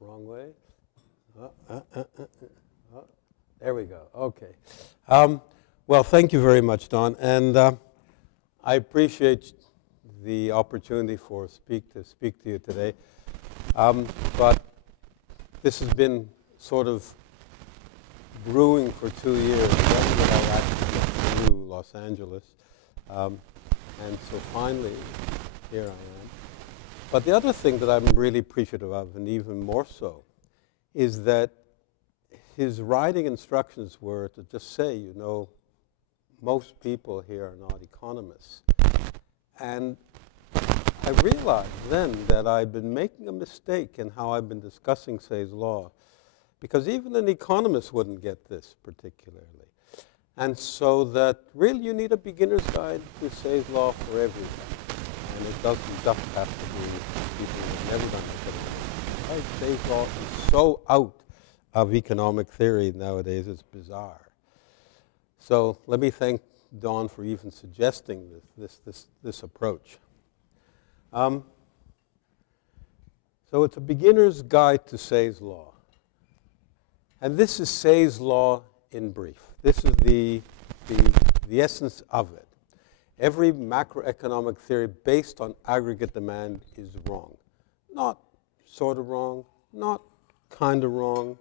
Wrong way. There we go. Okay. Well, thank you very much, Don. And I appreciate the opportunity to speak to you today. But this has been sort of brewing for 2 years. When did I actually get to Los Angeles? And so finally, here I am. But the other thing that I'm really appreciative of, and even more so, is that his writing instructions were to just say, you know, most people here are not economists. And I realized then that I'd been making a mistake in how I've been discussing Say's law, because even an economist wouldn't get this particularly. And so that really you need a beginner's guide to Say's law for everything. And it doesn't just have to be people who've never done economics. Right? Say's law is so out of economic theory nowadays, it's bizarre. So let me thank Don for even suggesting this approach. So it's a beginner's guide to Say's law. And this is Say's law in brief. This is the essence of it. Every macroeconomic theory based on aggregate demand is wrong. Not sort of wrong, not kind of wrong,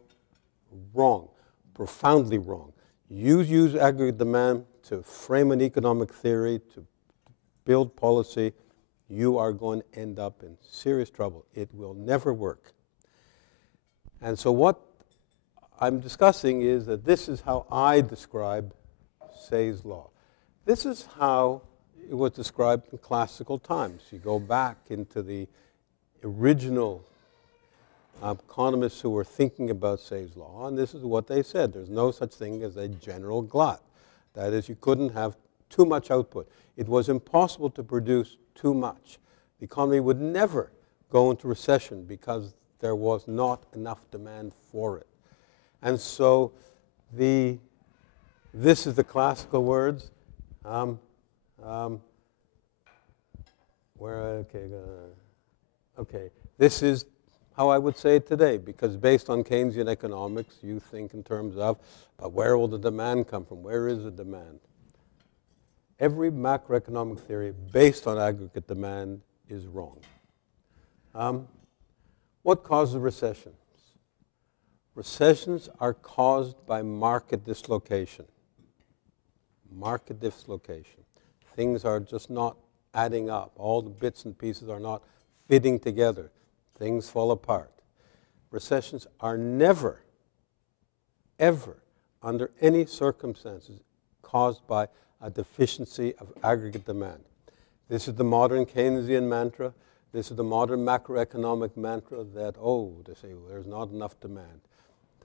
wrong, profoundly wrong. You use aggregate demand to frame an economic theory, to build policy, you are going to end up in serious trouble. It will never work. And so what I'm discussing is that this is how I describe Say's law. This is how it was described in classical times. You go back into the original economists who were thinking about Say's law, and this is what they said. There's no such thing as a general glut. That is, you couldn't have too much output. It was impossible to produce too much. The economy would never go into recession because there was not enough demand for it. And so this is the classical words. This is how I would say it today, because based on Keynesian economics, you think in terms of, but where will the demand come from? Where is the demand? Every macroeconomic theory based on aggregate demand is wrong. What causes recessions? Recessions are caused by market dislocation. Market dislocation. Things are just not adding up. All the bits and pieces are not fitting together. Things fall apart. Recessions are never, ever, under any circumstances, caused by a deficiency of aggregate demand. This is the modern Keynesian mantra. This is the modern macroeconomic mantra that, they say, well, there's not enough demand.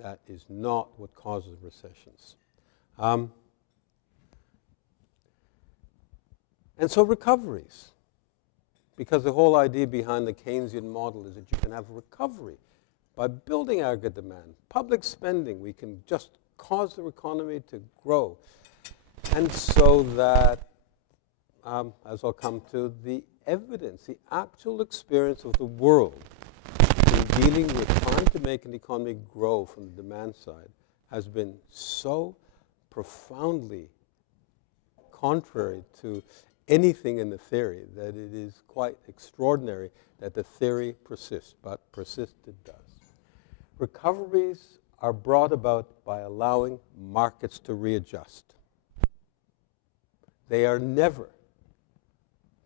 That is not what causes recessions. And so recoveries, because the whole idea behind the Keynesian model is that you can have recovery by building aggregate demand. Public spending, we can just cause the economy to grow. And so that, as I'll come to, the evidence, the actual experience of the world in dealing with trying to make an economy grow from the demand side has been so profoundly contrary to anything in the theory that it is quite extraordinary that the theory persists, but persist it does. Recoveries are brought about by allowing markets to readjust. They are never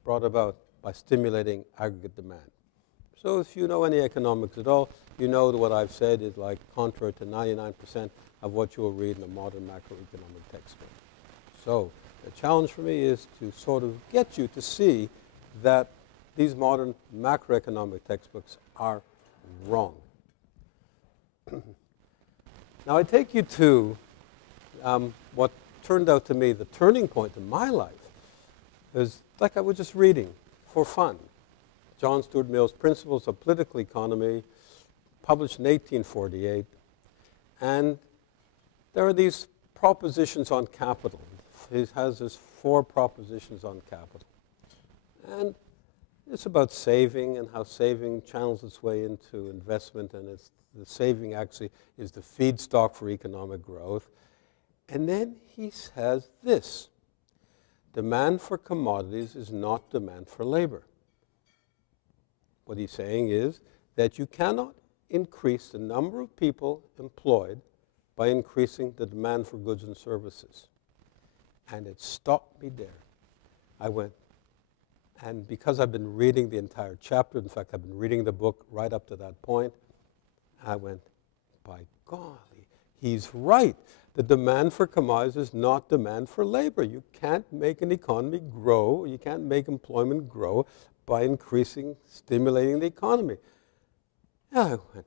brought about by stimulating aggregate demand. So if you know any economics at all, you know that what I've said is like contrary to 99% of what you will read in a modern macroeconomic textbook. So the challenge for me is to sort of get you to see that these modern macroeconomic textbooks are wrong. Now I take you to what turned out to me the turning point in my life. Is like I was just reading for fun. John Stuart Mill's Principles of Political Economy, published in 1848. And there are these propositions on capital. He has his 4 propositions on capital. And It's about saving and how saving channels its way into investment, and the saving actually is the feedstock for economic growth. And then he says this: demand for commodities is not demand for labor. What he's saying is that you cannot increase the number of people employed by increasing the demand for goods and services. And it stopped me there. I went, and because I've been reading the entire chapter, in fact, I've been reading the book right up to that point, I went, by golly, he's right. The demand for commodities is not demand for labor. You can't make an economy grow, you can't make employment grow by stimulating the economy. And I went,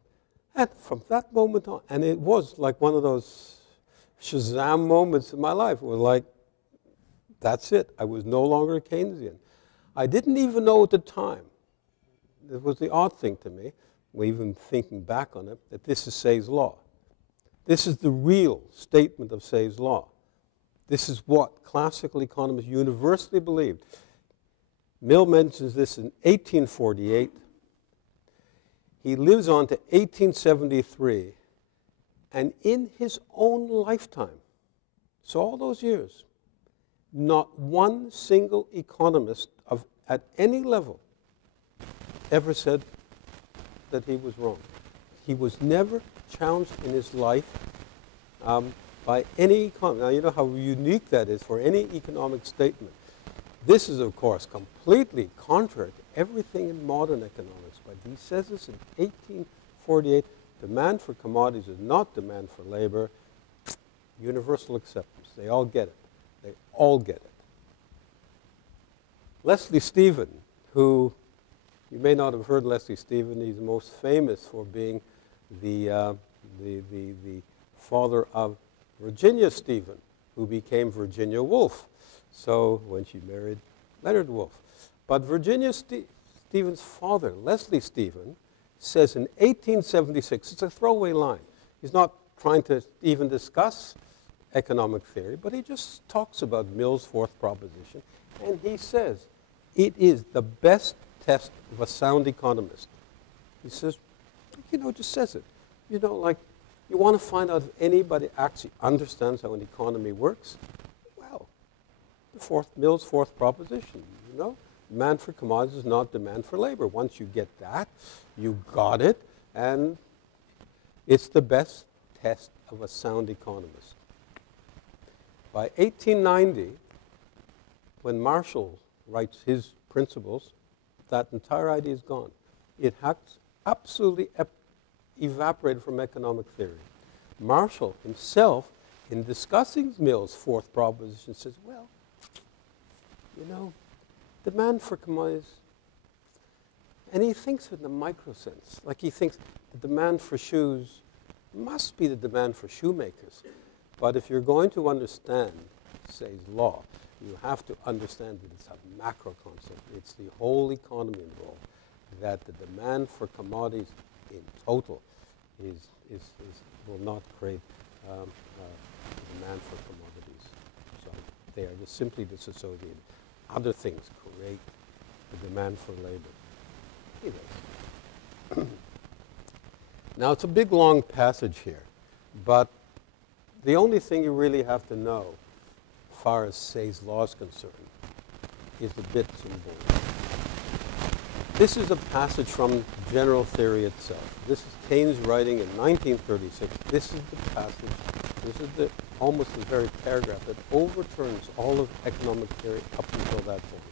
and from that moment on, and it was like one of those Shazam moments in my life. It was like, that's it. I was no longer a Keynesian. I didn't even know at the time, it was the odd thing to me, even thinking back on it, that this is Say's law. This is the real statement of Say's law. This is what classical economists universally believed. Mill mentions this in 1848. He lives on to 1873, and in his own lifetime, so all those years, not one single economist at any level ever said that he was wrong. He was never challenged in his life by any economist. Now, you know how unique that is for any economic statement. This is, of course, completely contrary to everything in modern economics, but he says this in 1848, demand for commodities is not demand for labor. Universal acceptance. They all get it. They all get it. Leslie Stephen, who, you may not have heard Leslie Stephen, he's most famous for being the father of Virginia Stephen, who became Virginia Woolf. So when she married Leonard Woolf. But Virginia Stephen's father, Leslie Stephen, says in 1876, it's a throwaway line. He's not trying to even discuss economic theory, but he just talks about Mill's fourth proposition, and he says, it is the best test of a sound economist. He says, just says it. Like, you want to find out if anybody actually understands how an economy works? Well, Mill's fourth proposition, demand for commodities is not demand for labor. Once you get that, you got it, and it's the best test of a sound economist. By 1890, when Marshall writes his principles, that entire idea is gone. It has absolutely evaporated from economic theory. Marshall himself, in discussing Mill's fourth proposition, says, well, demand for commodities, and he thinks in the micro sense, like he thinks the demand for shoes must be the demand for shoemakers. But if you're going to understand Say's law, you have to understand that it's a macro concept. It's the whole economy involved, that the demand for commodities in total will not create demand for commodities. So they are just simply disassociated. Other things create the demand for labor. Anyways. Now, it's a big, long passage here, but the only thing you really have to know, as far as Say's law is concerned, is the bits and bolts. This is a passage from general theory itself. This is Keynes writing in 1936. This is the passage, this is almost the very paragraph that overturns all of economic theory up until that point.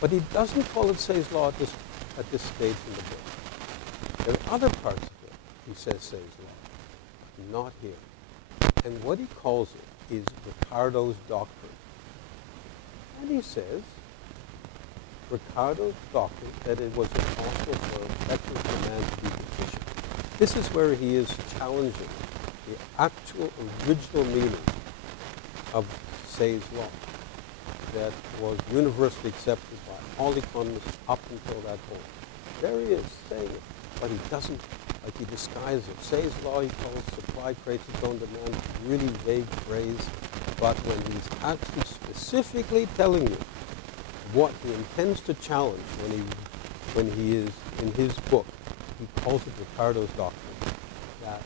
But he doesn't call it Say's law at this stage in the book. There are other parts of it, he says Say's law, not here. And what he calls it is Ricardo's doctrine. And he says, Ricardo's doctrine, that it was impossible for effective demand to be deficient. This is where he is challenging the actual original meaning of Say's law that was universally accepted by all economists up until that point. There he is saying it, but he doesn't, like he disguises it. Say's law he calls supply creates its own demand, really vague phrase, but when he's actually specifically telling you what he intends to challenge, when he when he is, in his book, he calls it Ricardo's doctrine, that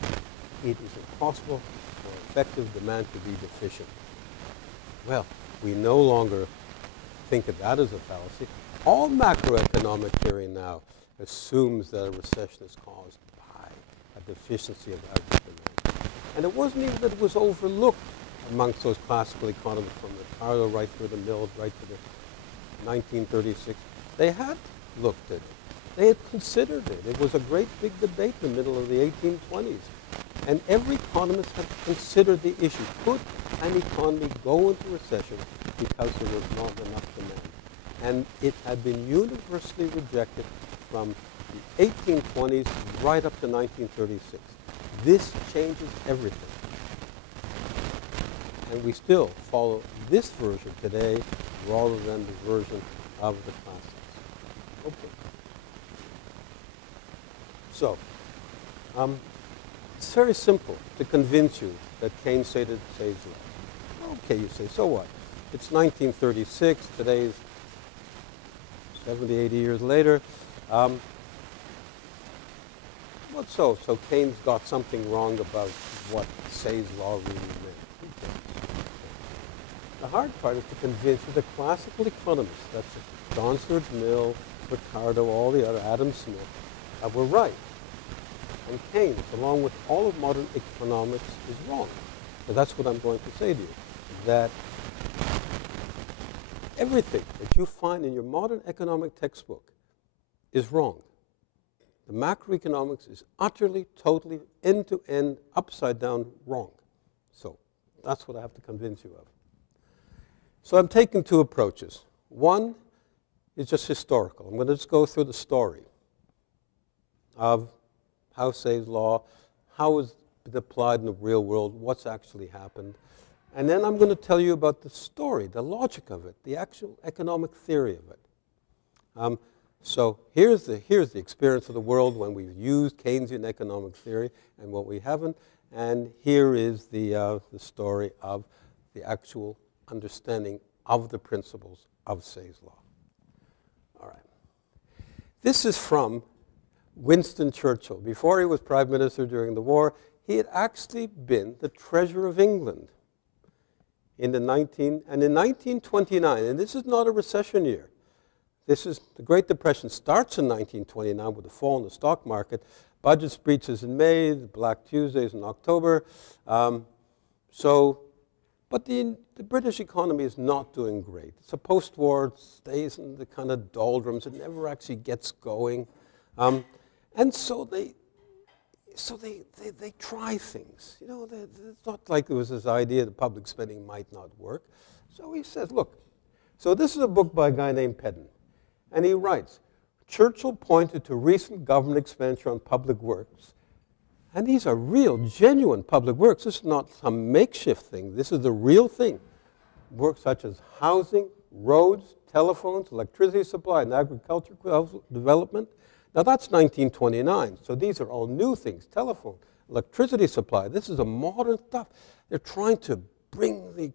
it is impossible for effective demand to be deficient. Well, we no longer think of that as a fallacy. All macroeconomic theory now assumes that a recession is caused by a deficiency of average demand. And it wasn't even that it was overlooked amongst those classical economists, from Ricardo right through the Mills, right to the 1936. They had looked at it. They had considered it. It was a great big debate in the middle of the 1820s. And every economist had considered the issue. Could an economy go into recession because there was not enough demand? And it had been universally rejected from the 1820s right up to 1936. This changes everything. And we still follow this version today rather than the version of the classics. Okay. So, it's very simple to convince you that Keynes stated Say's law. Okay, you say, so what? It's 1936, today's 70, 80 years later. What so? So Keynes got something wrong about what Say's law really meant. The hard part is to convince you the classical economists, that's John Stuart Mill, Ricardo, all the other, Adam Smith, were right. And Keynes, along with all of modern economics, is wrong. So that's what I'm going to say to you, that everything that you find in your modern economic textbook is wrong. The macroeconomics is utterly, totally, end-to-end, upside-down wrong. So that's what I have to convince you of. So I'm taking two approaches. One is just historical. I'm going to just go through the story of how Say's law, how is it applied in the real world, what's actually happened. And then I'm going to tell you about the story, the logic of it, the actual economic theory of it. So here's the experience of the world when we've used Keynesian economic theory and what we haven't. And here is the story of the actual understanding of the principles of Say's law. All right. This is from Winston Churchill. Before he was Prime Minister during the war, he had actually been the Treasurer of England in 1929, and this is not a recession year. This is, the Great Depression starts in 1929 with a fall in the stock market, budget speeches in May, the Black Tuesdays in October. But the British economy is not doing great. It's a post-war, stays in the kind of doldrums, it never actually gets going. And so they try things. You know, it's not like there was this idea that public spending might not work. So he says, look, so this is a book by a guy named Pedden. And he writes, Churchill pointed to recent government expenditure on public works. And these are real, genuine public works. This is not some makeshift thing. This is the real thing. Works such as housing, roads, telephones, electricity supply, and agricultural development. Now that's 1929, so these are all new things. Telephone, electricity supply, this is a modern stuff. They're trying to bring the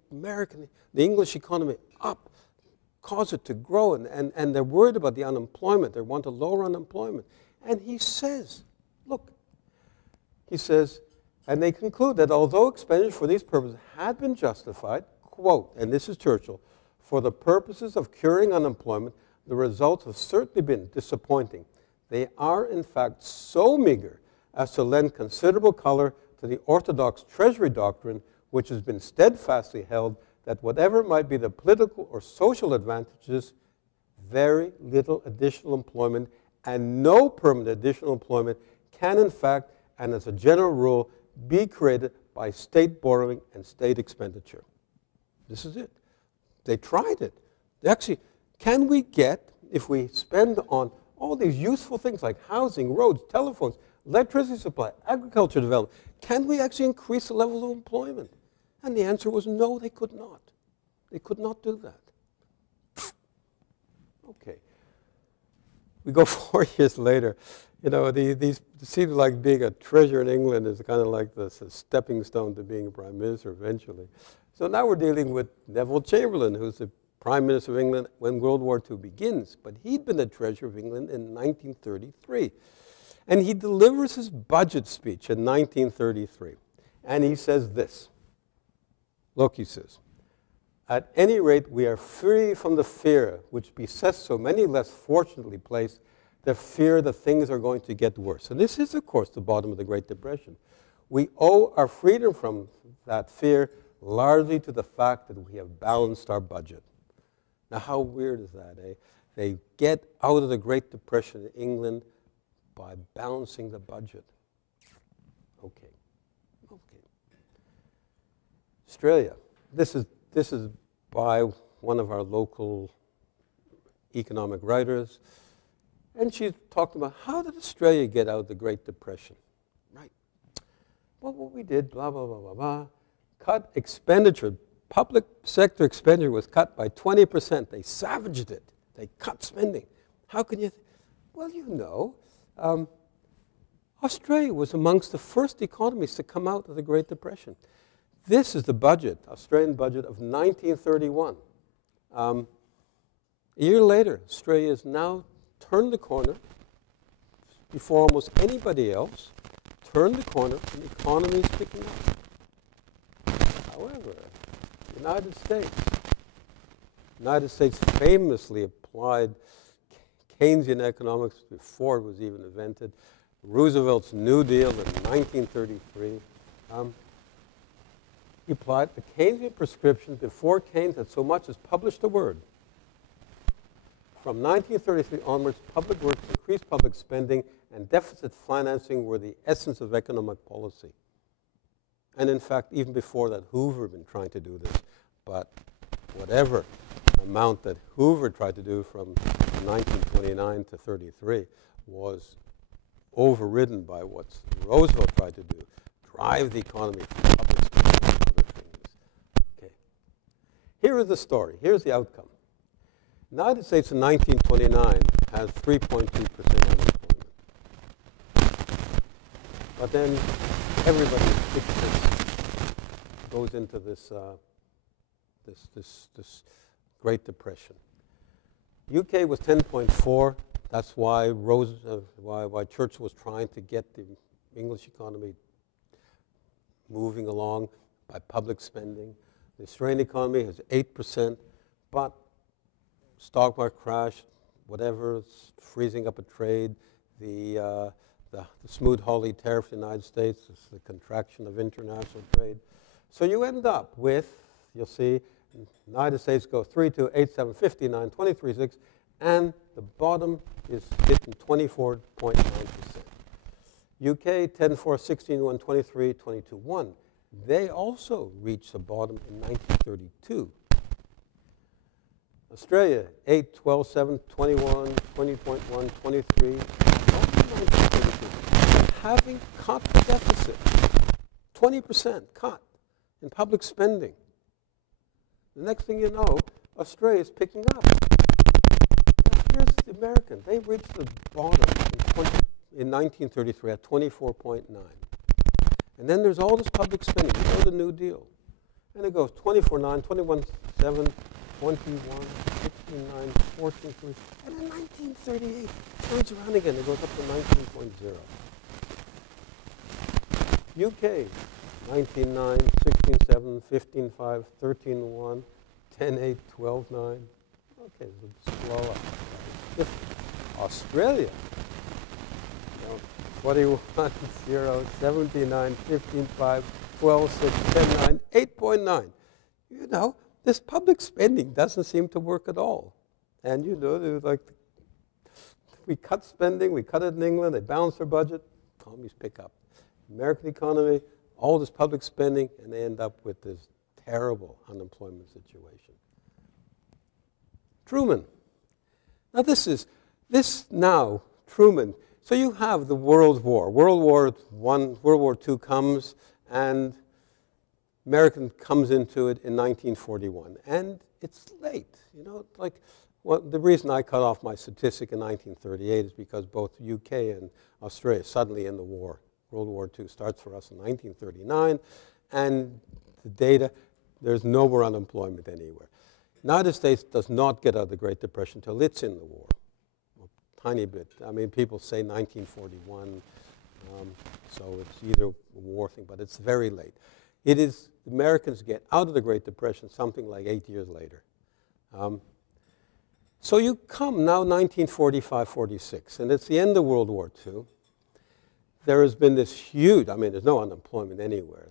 English economy up, cause it to grow, and they're worried about the unemployment. They want to lower unemployment. And he says, look, he says, and they conclude that although expenditure for these purposes had been justified, quote, and this is Churchill, for the purposes of curing unemployment, the results have certainly been disappointing. They are, in fact, so meager as to lend considerable color to the orthodox Treasury doctrine, which has been steadfastly held that whatever might be the political or social advantages, very little additional employment and no permanent additional employment can, in fact, and as a general rule, be created by state borrowing and state expenditure. This is it. They tried it. They actually, can we get, if we spend on all these useful things like housing, roads, telephones, electricity supply, agriculture development, can we actually increase the level of employment? And the answer was no, they could not. They could not do that. Okay. We go 4 years later. You know, these seems like being a treasurer in England is kind of like the stepping stone to being a prime minister eventually. So now we're dealing with Neville Chamberlain, who's the Prime Minister of England when World War II begins, but he'd been the Treasurer of England in 1933. And he delivers his budget speech in 1933. And he says this. Look, he says, at any rate, we are free from the fear which besets so many less fortunately placed, the fear that things are going to get worse. And this is, of course, the bottom of the Great Depression. We owe our freedom from that fear largely to the fact that we have balanced our budget. Now, how weird is that, eh? They get out of the Great Depression in England by balancing the budget. Okay. Australia. This is by one of our local economic writers, and she's talked about how did Australia get out of the Great Depression, right? Well, what we did, blah, blah, blah, blah, blah, cut expenditure. Public sector expenditure was cut by 20%. They savaged it. They cut spending. How can you? Well, you know, Australia was amongst the first economies to come out of the Great Depression. This is the budget, Australian budget of 1931. A year later, Australia has now turned the corner before almost anybody else, turned the corner, and the economy is picking up. However, the United States famously applied Keynesian economics before it was even invented. Roosevelt's New Deal in 1933. He applied a Keynesian prescription before Keynes had so much as published a word. From 1933 onwards, public works, increased public spending, and deficit financing were the essence of economic policy. And in fact, even before that, Hoover had been trying to do this. But whatever amount that Hoover tried to do from 1929 to 33 was overridden by what Roosevelt tried to do, drive the economy from public spending and other things. Okay. Here is the story. Here's the outcome. The United States in 1929 has 3.2% unemployment. But then everybody goes into this Great Depression. UK was 10.4. That's why why Churchill was trying to get the English economy moving along by public spending. The Australian economy has 8%, but stock market crash, whatever, it's freezing up a trade. The Smoot-Hawley tariff in the United States is the contraction of international trade. So you end up with, you'll see, United States go 3.2, 8.7, 59, 23.6, and the bottom is hitting 24.9%. UK 10.4, 16.1, 23, 22.1. They also reached the bottom in 1932. Australia 8, 12, 7, 21, 20.1, 23. Having cut the deficit, 20% cut in public spending. The next thing you know, Australia is picking up. Now here's the American. They reached the bottom in 1933 at 24.9. And then there's all this public spending. You know the New Deal. And it goes 24.9, 21.7, 21, 16.9, 14.3. And in 1938, it turns around again. It goes up to 19.0. UK, 19.9, 16.7, 15.5, 13.1, 10.8, 12.9. Okay, so slow up. Australia, 21, 0, 17.9, 15.5, 12.6, 10.9, 8.9. You know, this public spending doesn't seem to work at all. And you know, like, we cut spending, we cut it in England, they balance their budget, economies pick up. American economy, all this public spending, and they end up with this terrible unemployment situation. Truman. Now Truman. So you have the World War. World War I, World War II comes, and American comes into it in 1941. And it's late, you know, like, well, the reason I cut off my statistic in 1938 is because both UK and Australia are suddenly in the war. World War II starts for us in 1939, and the data, there's no more unemployment anywhere. United States does not get out of the Great Depression until it's in the war. A tiny bit. I mean, people say 1941, so it's either a war thing, but it's very late. It is, Americans get out of the Great Depression something like 8 years later. So you come now 1945, 46, and it's the end of World War II. There has been this huge, I mean, there's no unemployment anywhere.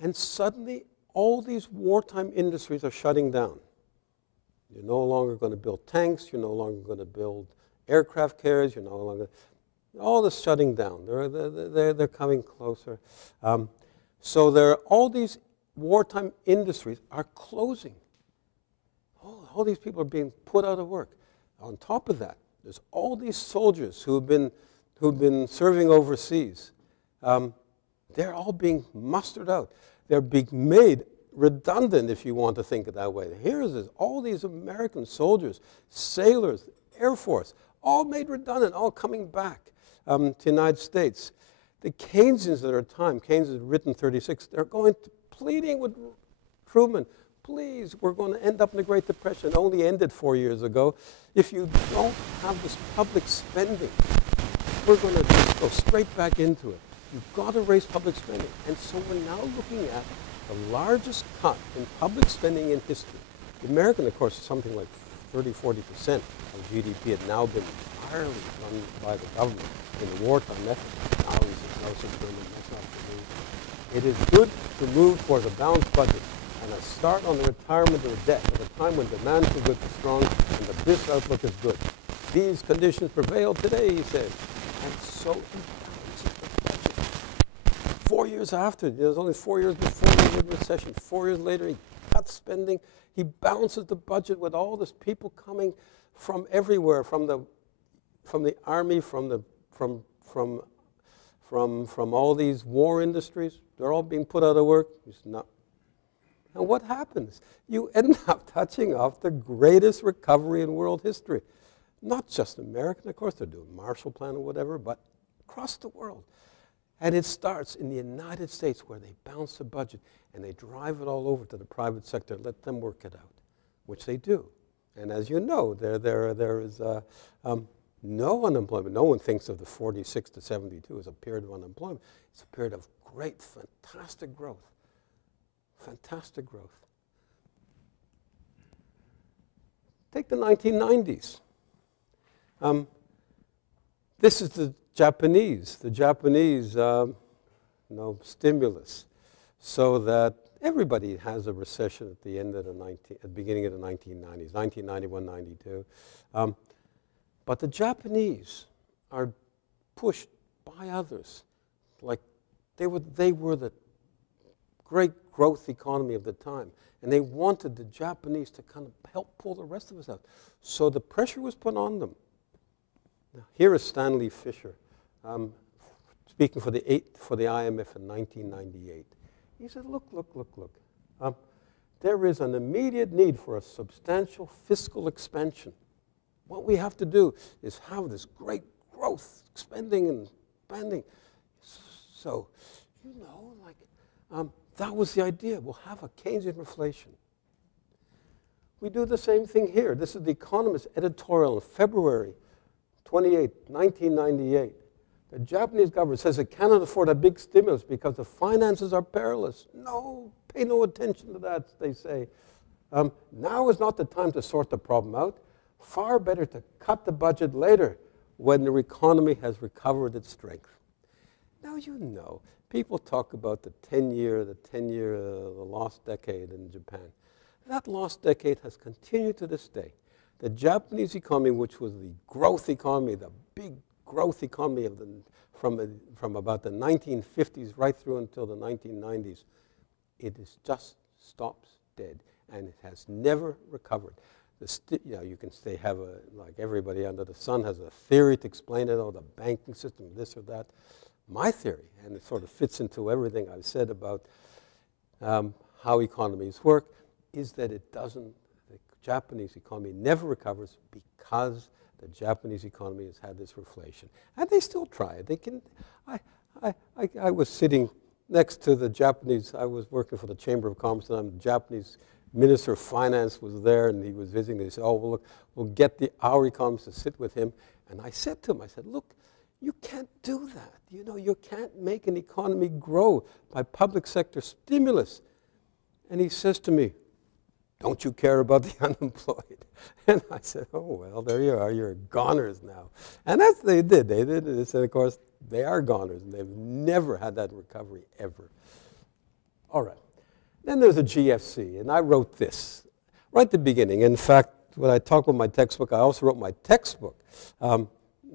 And suddenly, all these wartime industries are shutting down. You're no longer going to build tanks. You're no longer going to build aircraft carriers. You're no longer, all this shutting down. They're coming closer. So there are all these wartime industries are closing. All these people are being put out of work. On top of that, there's all these soldiers who've been serving overseas. They're all being mustered out. They're being made redundant, if you want to think it that way. Here's this, all these American soldiers, sailors, Air Force, all made redundant, all coming back to the United States. The Keynesians at our time, Keynes had written 36, they're going to, pleading with Truman, please, we're going to end up in the Great Depression. It only ended 4 years ago. If you don't have this public spending, we're going to just go straight back into it. You've got to raise public spending. And so we're now looking at the largest cut in public spending in history. The American, of course, is something like 30–40% of GDP had now been entirely run by the government in the wartime method. Now he says, no, so that's not the move. It is good to move towards a balanced budget and a start on the retirement of the debt at a time when demand for goods is strong and the business outlook is good. These conditions prevail today, he says. And so he balances the budget. 4 years after, there's only 4 years before the recession. 4 years later, he cuts spending. He balances the budget with all these people coming from everywhere, from the army, from all these war industries. They're all being put out of work. He's not. And what happens? You end up touching off the greatest recovery in world history. Not just American, of course, they're doing Marshall Plan or whatever, but across the world. And it starts in the United States where they balance the budget and they drive it all over to the private sector, let them work it out, which they do. And as you know, there is no unemployment. No one thinks of the 46 to 72 as a period of unemployment. It's a period of great, fantastic growth. Fantastic growth. Take the 1990s. This is the Japanese stimulus, so that everybody has a recession at the end of the beginning of the 1990s, 1991, 92. But the Japanese are pushed by others, like they were the great growth economy of the time, and they wanted the Japanese to kind of help pull the rest of us out. So the pressure was put on them. Now, here is Stanley Fischer, speaking for the IMF in 1998. He said, look. There is an immediate need for a substantial fiscal expansion. What we have to do is have this great growth, spending and spending. So, that was the idea. We'll have a Keynesian inflation. We do the same thing here. This is The Economist editorial in February 28, 1998. The Japanese government says it cannot afford a big stimulus because the finances are perilous. No, pay no attention to that, they say. Now is not the time to sort the problem out. Far better to cut the budget later when the economy has recovered its strength. Now you know, people talk about the lost decade in Japan. That lost decade has continued to this day. The Japanese economy, which was the growth economy, the big growth economy from about the 1950s right through until the 1990s, it is just stops dead, and it has never recovered. You can like everybody under the sun has a theory to explain it, the banking system, this or that. My theory, and it sort of fits into everything I've said about how economies work, is that the Japanese economy never recovers because the Japanese economy has had this reflation. And they still try it. They can. I was sitting next to the Japanese, I was working for the Chamber of Commerce, and I'm the Japanese Minister of Finance was there, and he was visiting. He said, oh, well, look, we'll get our economists to sit with him. And I said to him, I said, look, you can't do that. You know, you can't make an economy grow by public sector stimulus. And he says to me, don't you care about the unemployed? And I said, oh, well, there you are. You're goners now. And that's what they did. They did this, and of course, they are goners, and they've never had that recovery ever. All right. Then there's a GFC, and I wrote this right at the beginning. In fact, when I talk about my textbook, I also wrote my textbook. I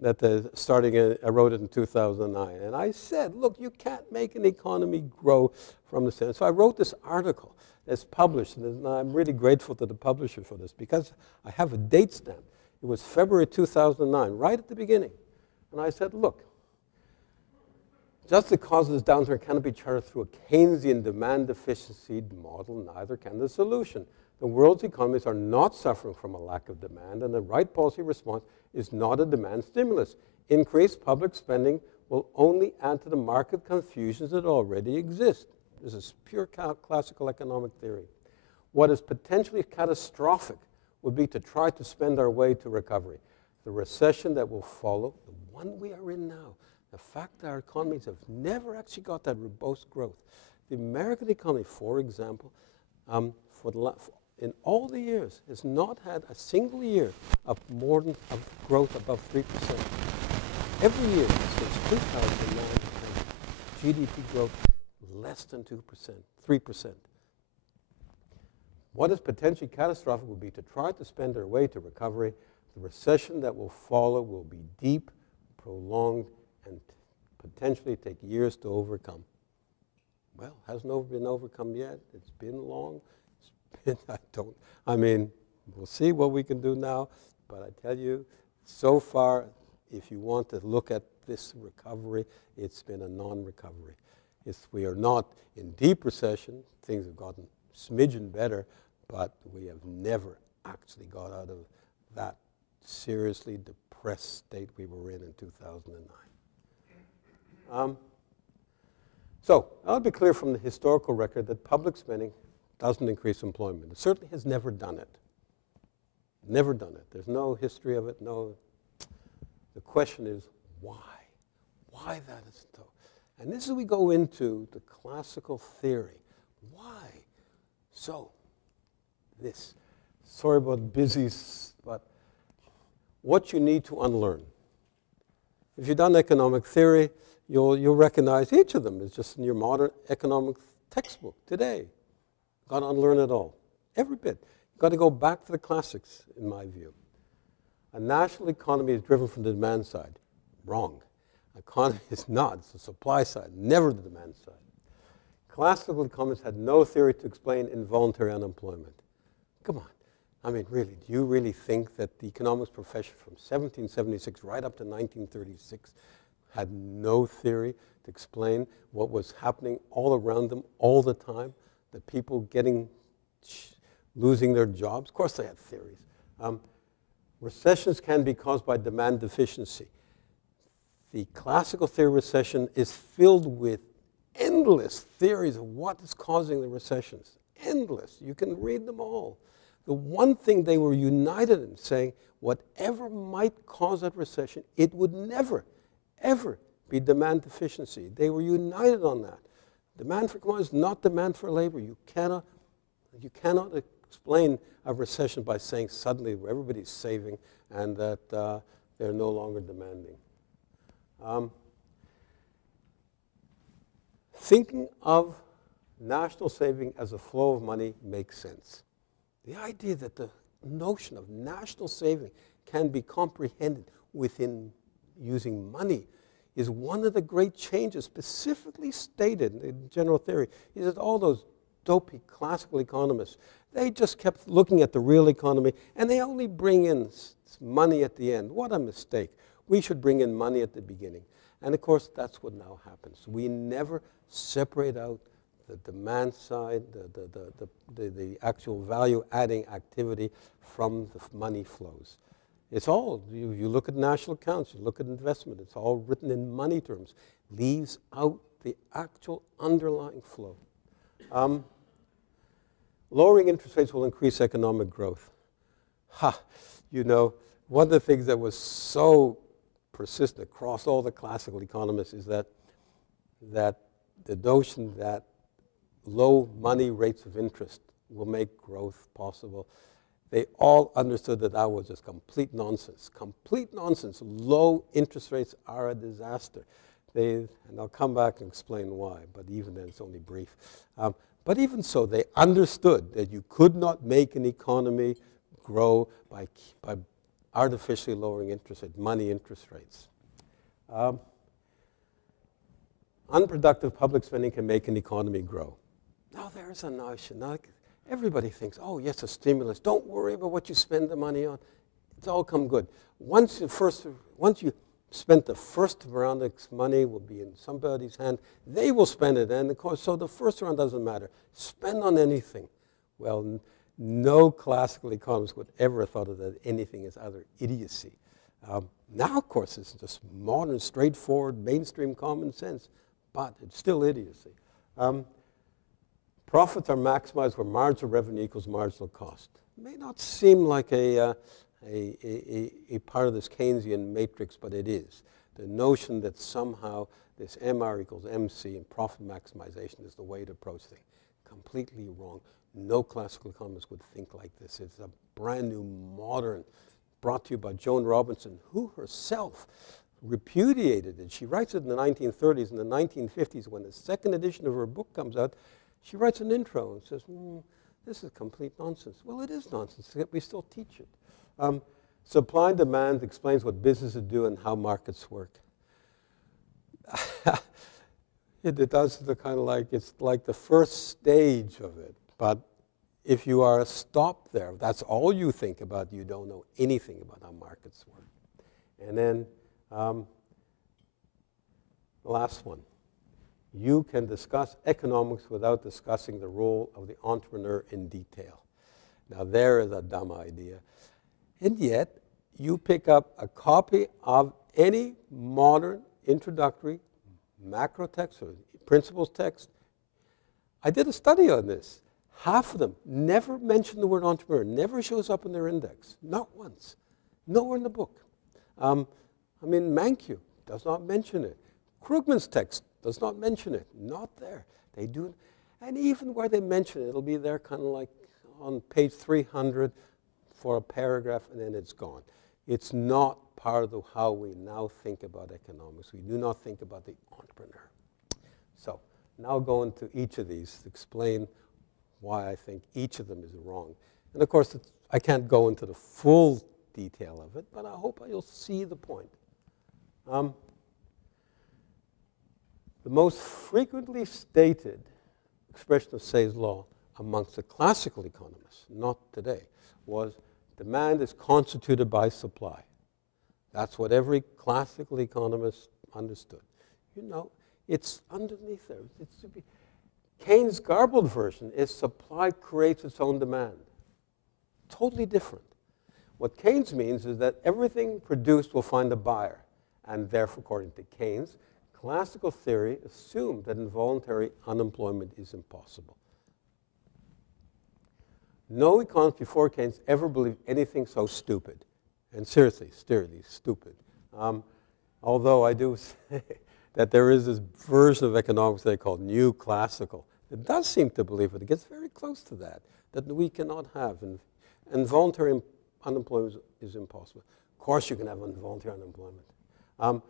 wrote it in 2009. And I said, look, you can't make an economy grow from the center. So I wrote this article that's published, and I'm really grateful to the publisher for this because I have a date stamp. It was February 2009, right at the beginning. And I said, look, just the cause of this downturn cannot be charted through a Keynesian demand deficiency model, neither can the solution. The world's economies are not suffering from a lack of demand, and the right policy response is not a demand stimulus. Increased public spending will only add to the market confusions that already exist. This is pure classical economic theory. What is potentially catastrophic would be to try to spend our way to recovery. The recession that will follow, the one we are in now, the fact that our economies have never actually got that robust growth. The American economy, for example, in all the years, has not had a single year of growth above 3%. Every year since 2009, GDP growth less than 2%, 3%. What is potentially catastrophic would be to try to spend our way to recovery. The recession that will follow will be deep, prolonged, and potentially take years to overcome. Well, hasn't been overcome yet. It's been long. We'll see what we can do now, but I tell you, so far, if you want to look at this recovery, it's been a non-recovery. We are not in deep recession. Things have gotten smidgen better, but we have never actually got out of that seriously depressed state we were in 2009. So I'll be clear from the historical record that public spending doesn't increase employment. It certainly has never done it. Never done it. There's no history of it. No. The question is why? Why that is so? And this is we go into the classical theory. Why? So, this. Sorry about busy, but what you need to unlearn. If you've done economic theory, you'll recognize each of them is just in your modern economic textbook today. Got to unlearn it all. Every bit. You've got to go back to the classics, in my view. A national economy is driven from the demand side. Wrong. Economy is not. It's the supply side, never the demand side. Classical economists had no theory to explain involuntary unemployment. Come on. I mean, really, do you really think that the economics profession from 1776 right up to 1936 had no theory to explain what was happening all around them all the time? The people losing their jobs? Of course they had theories. Recessions can be caused by demand deficiency. The classical theory of recession is filled with endless theories of what is causing the recessions. Endless. You can read them all. The one thing they were united in saying, whatever might cause that recession, it would never, ever be demand deficiency. They were united on that. Demand for commodities, not demand for labor. You cannot explain a recession by saying suddenly everybody's saving and that they're no longer demanding. Thinking of national saving as a flow of money makes sense. The idea that the notion of national saving can be comprehended within using money is one of the great changes specifically stated in general theory. Is that all those dopey classical economists, they just kept looking at the real economy and they only bring in money at the end. What a mistake. We should bring in money at the beginning. And of course, that's what now happens. We never separate out the demand side, the actual value-adding activity from the money flows. It's all, you look at national accounts, you look at investment, it's all written in money terms, leaves out the actual underlying flow. lowering interest rates will increase economic growth. Ha! You know, one of the things that was so persistent across all the classical economists is that the notion that low money rates of interest will make growth possible. They all understood that that was just complete nonsense. Complete nonsense. Low interest rates are a disaster. And I'll come back and explain why, but even then it's only brief. But even so, they understood that you could not make an economy grow by artificially lowering interest rates, money interest rates. Unproductive public spending can make an economy grow. Now there's a notion. Now, everybody thinks, oh yes, a stimulus. Don't worry about what you spend the money on. It's all come good. Once you spent the first round of money will be in somebody's hand, they will spend it, and of course, so the first round doesn't matter. Spend on anything. Well, no classical economist would ever have thought of that anything is other idiocy. Now, of course, it's just modern, straightforward, mainstream common sense, but it's still idiocy. Profits are maximized where marginal revenue equals marginal cost. It may not seem like a part of this Keynesian matrix, but it is. The notion that somehow this MR equals MC and profit maximization is the way to approach things. Completely wrong. No classical economist would think like this. It's a brand new, modern, brought to you by Joan Robinson, who herself repudiated it. She writes it in the 1930s. In the 1950s, when the second edition of her book comes out, she writes an intro and says, this is complete nonsense. Well, it is nonsense, yet we still teach it. Supply and demand explains what businesses do and how markets work. It does the kind of like, it's like the first stage of it. But if you are stopped there, that's all you think about, you don't know anything about how markets work. And then the last one. You can discuss economics without discussing the role of the entrepreneur in detail. Now there is a dumb idea. And yet, you pick up a copy of any modern introductory macro text or principles text. I did a study on this. Half of them never mention the word entrepreneur, never shows up in their index, not once, nowhere in the book. Mankiw does not mention it. Krugman's text does not mention it, not there. They do, and even where they mention it, it'll be there kind of like on page 300 for a paragraph, and then it's gone. It's not part of how we now think about economics. We do not think about the entrepreneur. So now go into each of these to explain why I think each of them is wrong. And of course, I can't go into the full detail of it, but I hope you'll see the point. The most frequently stated expression of Say's law amongst the classical economists, not today, was demand is constituted by supply. That's what every classical economist understood. You know, it's underneath there. Keynes' garbled version is supply creates its own demand. Totally different. What Keynes means is that everything produced will find a buyer, and therefore, according to Keynes, classical theory assumed that involuntary unemployment is impossible. No economist before Keynes ever believed anything so stupid. And seriously, stupid. Although I do say that there is this version of economics they call new classical. It does seem to believe it. It gets very close to that we cannot have. And involuntary unemployment is impossible. Of course you can have involuntary unemployment.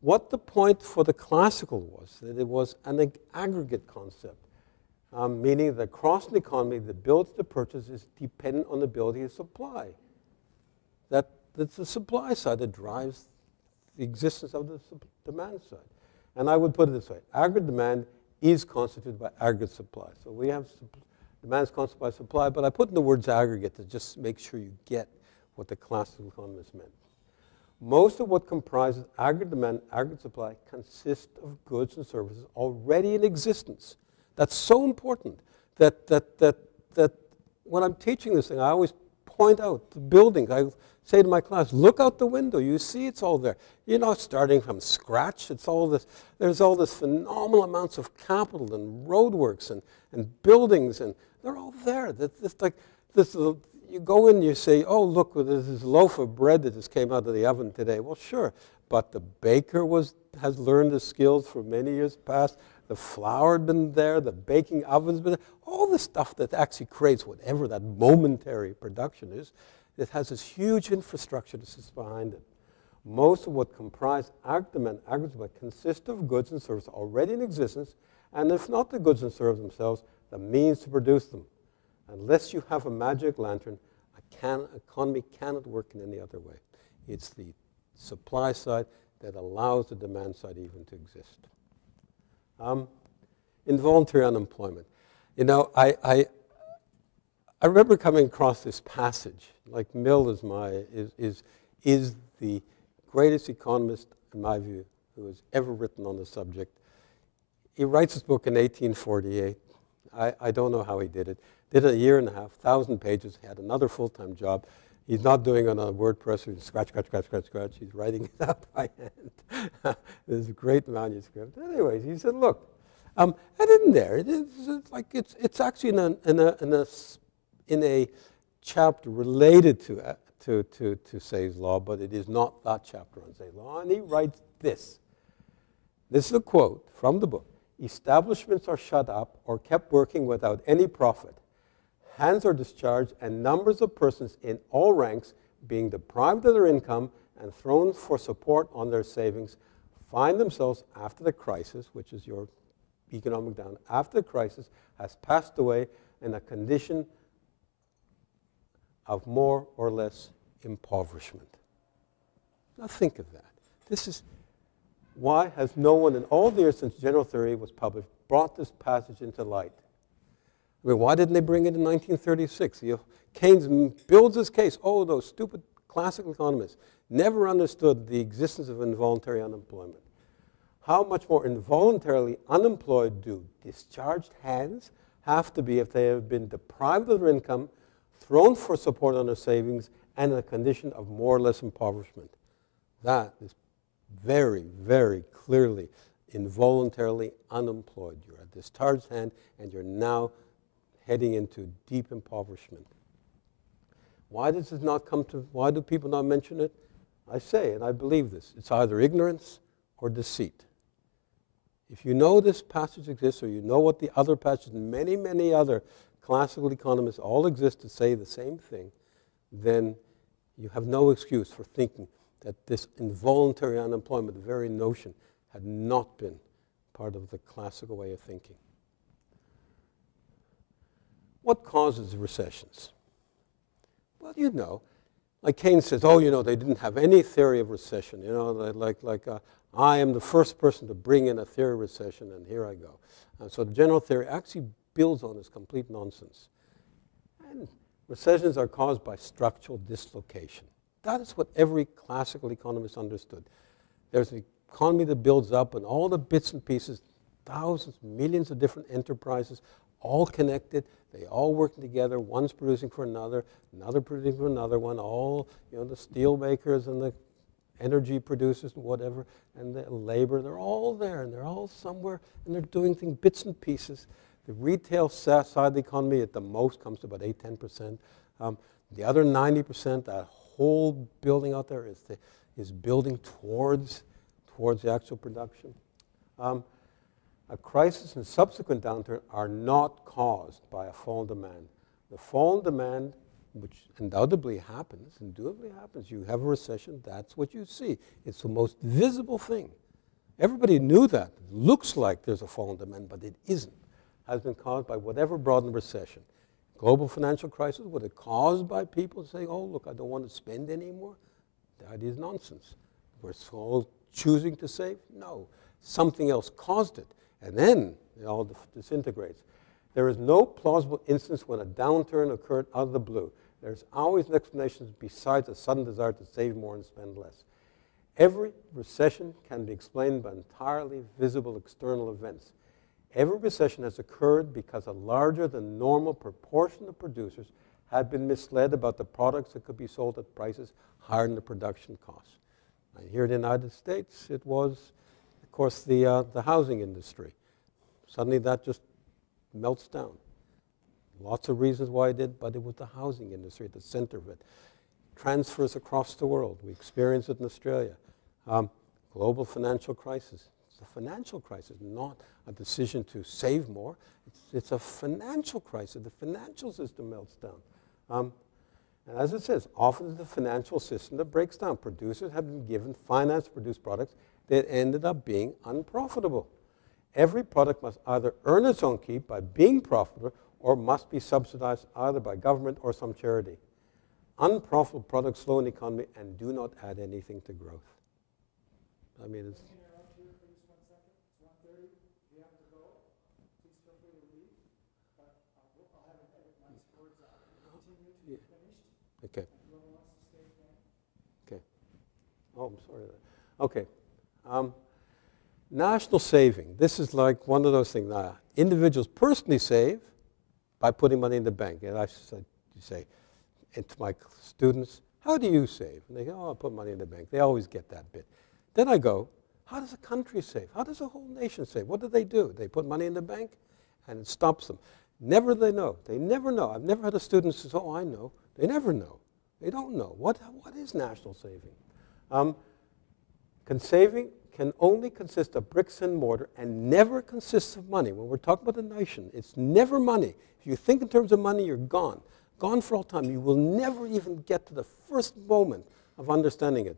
What the point for the classical was, that it was an aggregate concept, meaning that across an economy, the ability to purchase is dependent on the ability to supply. That's the supply side that drives the existence of the demand side. And I would put it this way. Aggregate demand is constituted by aggregate supply. So we have demand is constituted by supply, but I put in the words aggregate to just make sure you get what the classical economists meant. Most of what comprises aggregate demand, aggregate supply, consists of goods and services already in existence. That's so important that when I'm teaching this thing, I always point out the buildings. I say to my class, look out the window. You see it's all there. You're not starting from scratch. It's all this. There's all this phenomenal amounts of capital and roadworks and buildings, and they're all there. It's like this. You go in, you say, oh, look, there's this loaf of bread that just came out of the oven today. Well, sure, but the baker has learned the skills for many years past. The flour had been there. The baking oven's been there. All the stuff that actually creates whatever that momentary production is, it has this huge infrastructure that sits behind it. Most of what comprise demand aggregate consist of goods and services already in existence, and if not the goods and services themselves, the means to produce them. Unless you have a magic lantern, economy cannot work in any other way. It's the supply side that allows the demand side even to exist. Involuntary unemployment. You know, I remember coming across this passage. Like Mill is the greatest economist, in my view, who has ever written on the subject. He writes this book in 1848. I don't know how he did it. Did it a year and a half, 1,000 pages. He had another full-time job. He's not doing it on a WordPress. He's scratch. He's writing it out by hand. There's a great manuscript. Anyways, he said, look, and in there, it's actually in a chapter related to Say's law, but it is not that chapter on Say's law. And he writes this. This is a quote from the book. Establishments are shut up or kept working without any profit. Hands are discharged, and numbers of persons in all ranks, being deprived of their income and thrown for support on their savings, find themselves after the crisis, which is your economic down, after the crisis has passed away in a condition of more or less impoverishment. Now think of that. This is why has no one in all the years since general theory was published brought this passage into light? I mean, why didn't they bring it in 1936? Keynes builds his case. Oh, those stupid classical economists never understood the existence of involuntary unemployment. How much more involuntarily unemployed do discharged hands have to be if they have been deprived of their income, thrown for support on their savings, and in a condition of more or less impoverishment? That is very, very clearly involuntarily unemployed. You're a discharged hand, and you're now heading into deep impoverishment. Why does it not come to, why do people not mention it? I say, and I believe this, it's either ignorance or deceit. If you know this passage exists, or you know what the other passages, many, many other classical economists all exist to say the same thing, then you have no excuse for thinking that this involuntary unemployment, the very notion, had not been part of the classical way of thinking. What causes recessions? Well, you know, like Keynes says, oh, you know, they didn't have any theory of recession. You know, I am the first person to bring in a theory of recession, and here I go. So the general theory actually builds on this complete nonsense. And recessions are caused by structural dislocation. That is what every classical economist understood. There's an economy that builds up, and all the bits and pieces, thousands, millions of different enterprises, all connected. They all working together. One's producing for another, another producing for another one. All, you know, the steel makers and the energy producers and whatever, and the labor, they're all there, and they're all somewhere, and they're doing things, bits and pieces. The retail side of the economy at the most comes to about 8–10%. The other 90%, that whole building out there is building towards the actual production. A crisis and subsequent downturn are not caused by a fall in demand. The fall in demand, which indubitably happens, you have a recession, that's what you see. It's the most visible thing. Everybody knew that. It looks like there's a fall in demand, but it isn't. Has been caused by whatever brought in the recession. Global financial crisis, was it caused by people saying, oh, look, I don't want to spend anymore? That is nonsense. We're all choosing to save? No. Something else caused it. And then it all disintegrates. There is no plausible instance when a downturn occurred out of the blue. There's always an explanation besides a sudden desire to save more and spend less. Every recession can be explained by entirely visible external events. Every recession has occurred because a larger than normal proportion of producers had been misled about the products that could be sold at prices higher than the production costs. And here in the United States, it was, of course, the housing industry. Suddenly that just melts down. Lots of reasons why it did, but it was the housing industry at the center of it. Transfers across the world. We experience it in Australia. Global financial crisis. It's a financial crisis, not a decision to save more. It's a financial crisis. The financial system melts down. And as it says, often it's the financial system that breaks down. Producers have been given finance to produce products that ended up being unprofitable. Every product must either earn its own keep by being profitable or must be subsidized either by government or some charity. Unprofitable products slow an economy and do not add anything to growth. I mean, it's... Can I interrupt you for just 1 second? It's 1:30. If you have to go, please feel free to leave. But I'll have an edit nice words out. Continue till you're finished. Okay. And whoever wants to stay, can. Okay. Oh, I'm sorry. Okay. National saving. This is like one of those things. Individuals personally save by putting money in the bank. And I say to my students, how do you save? And they go, oh, I put money in the bank. They always get that bit. Then I go, how does a country save? How does a whole nation save? What do? They put money in the bank, and it stops them. Never they know. They never know. I've never had a student who says, oh, I know. They never know. They don't know. What is national saving? Saving can only consist of bricks and mortar and never consists of money. When we're talking about the nation, it's never money. If you think in terms of money, you're gone. Gone for all time. You will never even get to the first moment of understanding it.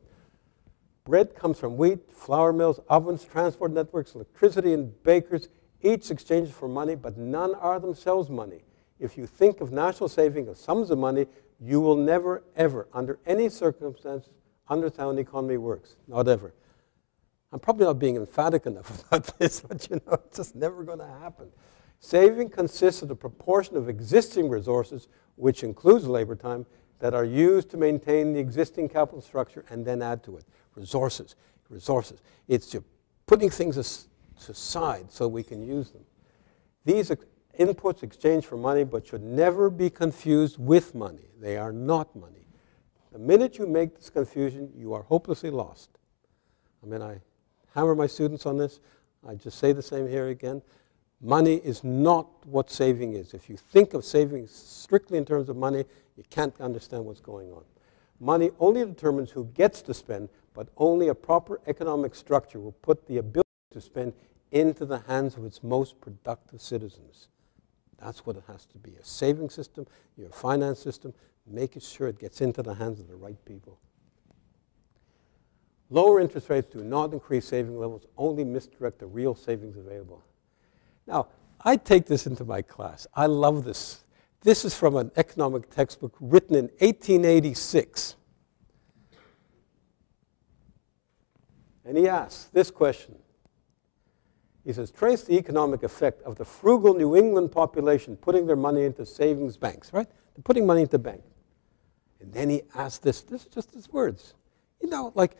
Bread comes from wheat, flour mills, ovens, transport networks, electricity, and bakers. Each exchanges for money, but none are themselves money. If you think of national saving as sums of money, you will never, ever, under any circumstance, understand how an economy works. Not ever. I'm probably not being emphatic enough about this, but you know, it's just never going to happen. Saving consists of the proportion of existing resources, which includes labor time, that are used to maintain the existing capital structure and then add to it. Resources, resources. It's putting things aside so we can use them. These inputs exchange for money but should never be confused with money. They are not money. The minute you make this confusion, you are hopelessly lost. I mean, I hammer my students on this. I just say the same here again. Money is not what saving is. If you think of saving strictly in terms of money, you can't understand what's going on. Money only determines who gets to spend, but only a proper economic structure will put the ability to spend into the hands of its most productive citizens. That's what it has to be. A saving system, your finance system, making sure it gets into the hands of the right people. Lower interest rates do not increase saving levels, only misdirect the real savings available. Now, I take this into my class. I love this. This is from an economic textbook written in 1886. And he asks this question. He says, trace the economic effect of the frugal New England population putting their money into savings banks, right? They're putting money into bank. And then he asks this is just his words. You know, like,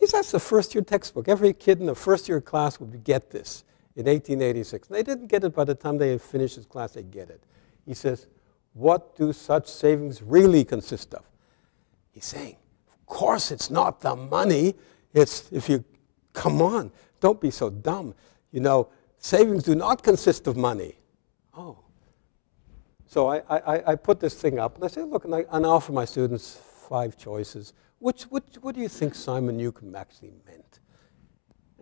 that's the first-year textbook. Every kid in the first-year class would get this in 1886. And they didn't get it by the time they had finished his class, they get it. He says, what do such savings really consist of? He's saying, of course it's not the money. It's, if you, come on, don't be so dumb. You know, savings do not consist of money. Oh. So I put this thing up, and I say, look, and I offer my students 5 choices. What do you think Simon Newcomb actually meant?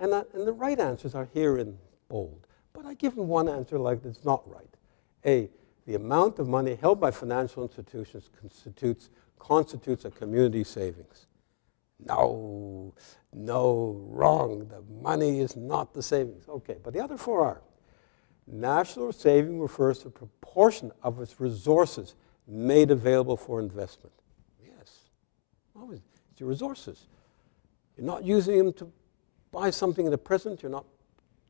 And the right answers are here in bold. But I give them one answer like it's not right. A, the amount of money held by financial institutions constitutes a community savings. No, wrong. The money is not the savings. Okay, but the other 4 are. National saving refers to a proportion of its resources made available for investment. Yes, always. It's your resources. You're not using them to buy something in the present. You're not